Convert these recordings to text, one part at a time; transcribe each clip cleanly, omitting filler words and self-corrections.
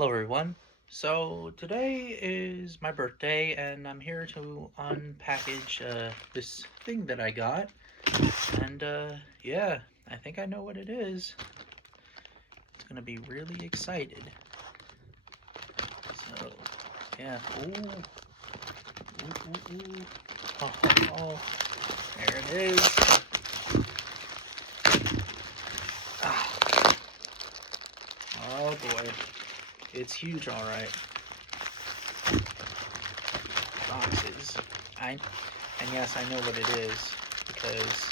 Hello everyone. So today is my birthday and I'm here to unpackage this thing that I got. And yeah, I think I know what it is. It's gonna be really excited. So yeah. Ooh. Ooh, ooh, ooh. Oh, oh, oh. There it is. Ah. Oh boy. It's huge, alright. Boxes. And yes, I know what it is because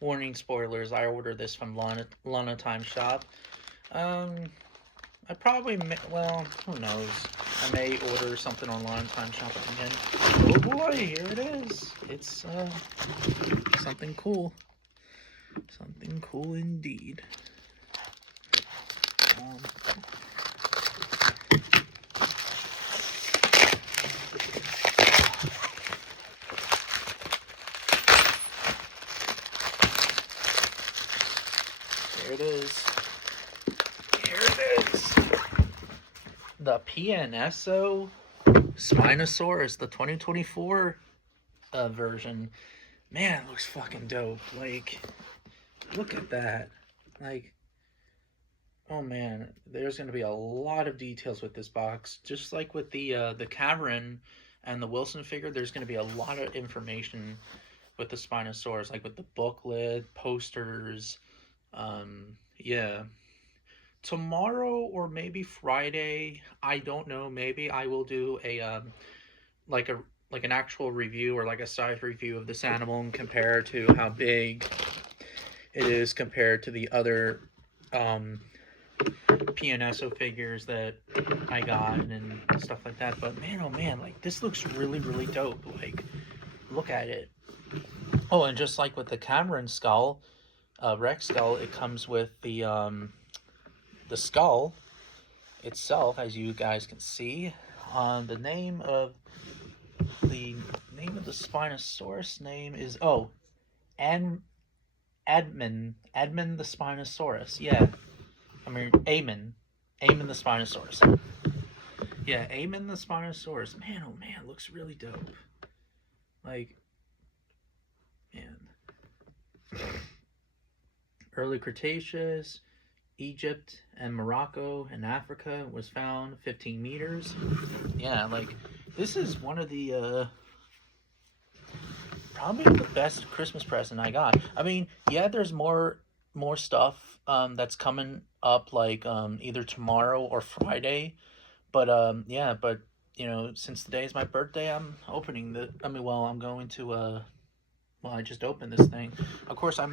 warning spoilers. I ordered this from Lana Time Shop. Um, I probably well, who knows? I may order something on Lana Time Shop again. Oh boy, here it is. It's something cool. Something cool indeed. Um, There it is. Here it is. The PNSO Spinosaurus, the 2024 version. Man, it looks fucking dope. Like, look at that. Like, oh man, there's gonna be a lot of details with this box. Just like with the Cavern and the Wilson figure, there's gonna be a lot of information with the Spinosaurus, like with the booklet, posters. Yeah. Tomorrow or maybe Friday, I don't know. Maybe I will do like a like an actual review or like a size review of this animal and compare to how big it is compared to the other um PNSO figures that I got and stuff like that. But man, oh man, like this looks really, really dope. Like, look at it. Oh, and just like with the Cameron skull, Rex skull, it comes with the skull itself, as you guys can see. The name of the Spinosaurus name is An Admin the Spinosaurus. Yeah, I mean Ayman the Spinosaurus. Yeah, Ayman the Spinosaurus. Man, oh man, looks really dope. Like, man. Early Cretaceous, Egypt and Morocco and Africa was found 15 meters. Yeah, like, this is one of the, probably the best Christmas present I got. I mean, yeah, there's more stuff, that's coming up, like, either tomorrow or Friday. But, yeah, but, since today is my birthday, I'm opening I'm going to, well, I just opened this thing. Of course, I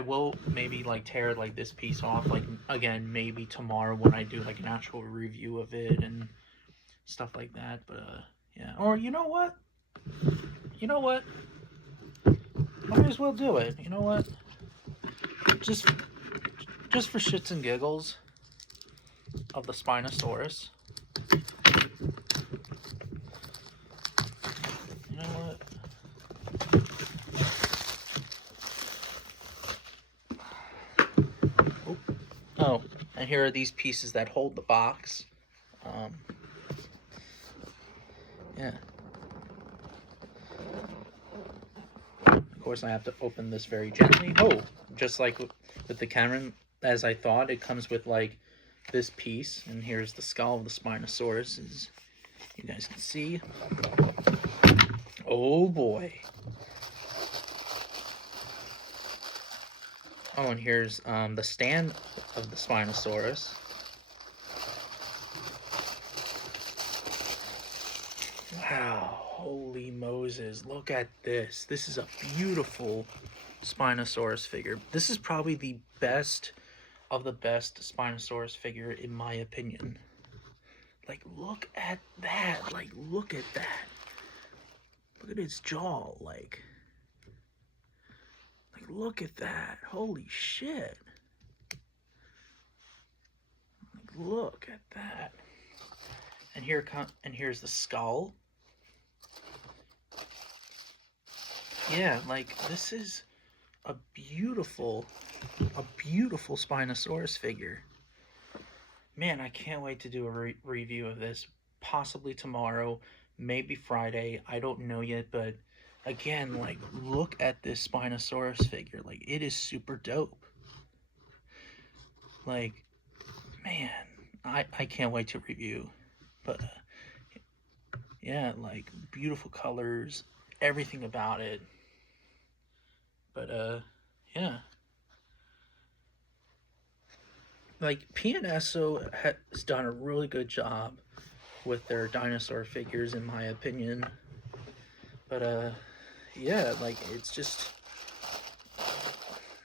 will maybe like tear like this piece off, like again, maybe tomorrow when I do like an actual review of it and stuff like that. But yeah. Or you know what? You know what? Might as well do it. You know what? Just just for shits and giggles of the Spinosaurus. You know what? Oh, oh, and here are these pieces that hold the box. Um, yeah. Of course, I have to open this very gently. Oh, just like with the Cameron, as I thought, it comes with like this piece, and here's the skull of the Spinosaurus, as you guys can see. Oh boy. Oh, and here's the stand of the Spinosaurus. Wow, holy Moses, look at this. This is a beautiful Spinosaurus figure. This is probably the best of the best Spinosaurus figure in my opinion. Like, look at that. Like, look at that. Look at its jaw. Like, look at that. Holy shit. Like, look at that. And here's the skull. Yeah, like, this is a beautiful Spinosaurus figure. man, I can't wait to do a review of this. Possibly tomorrow, maybe Friday. I don't know yet, but again, like, look at this Spinosaurus figure. Like, it is super dope. Like, man, I can't wait to review. But yeah, like, beautiful colors, everything about it. But yeah. Like, PNSO has done a really good job with their dinosaur figures, in my opinion. But yeah, like, it's just,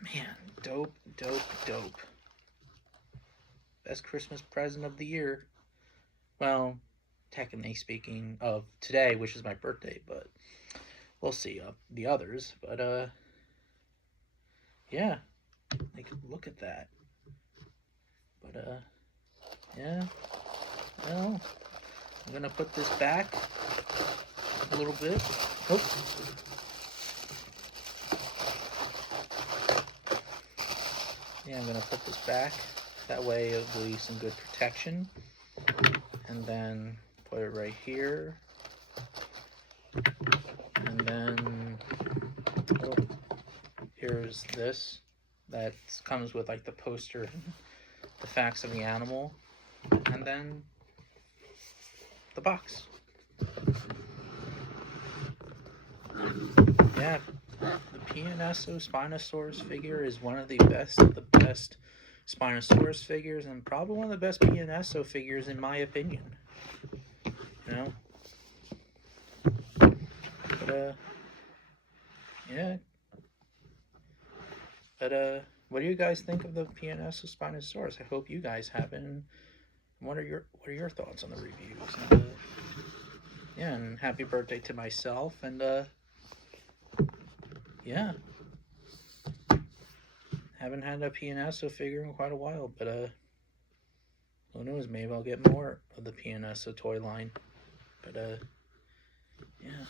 man, dope, dope, dope. Best Christmas present of the year. Well, technically speaking, of today, which is my birthday, but we'll see the others. But yeah, like, look at that. But yeah, well, I'm gonna put this back a little bit. Oh. Yeah, I'm gonna put this back. That way it'll be some good protection. And then put it right here. And then here's this. That comes with like the poster and the facts of the animal. And then the box. Yeah, the PNSO Spinosaurus figure is one of the best Spinosaurus figures, and probably one of the best PNSO figures in my opinion. You know? But yeah. But what do you guys think of the PNSO Spinosaurus? I hope you guys have it. And what are your thoughts on the reviews? And, yeah, and happy birthday to myself. And yeah, haven't had a PNSO figure in quite a while. But who knows? Maybe I'll get more of the PNSO toy line. But yeah.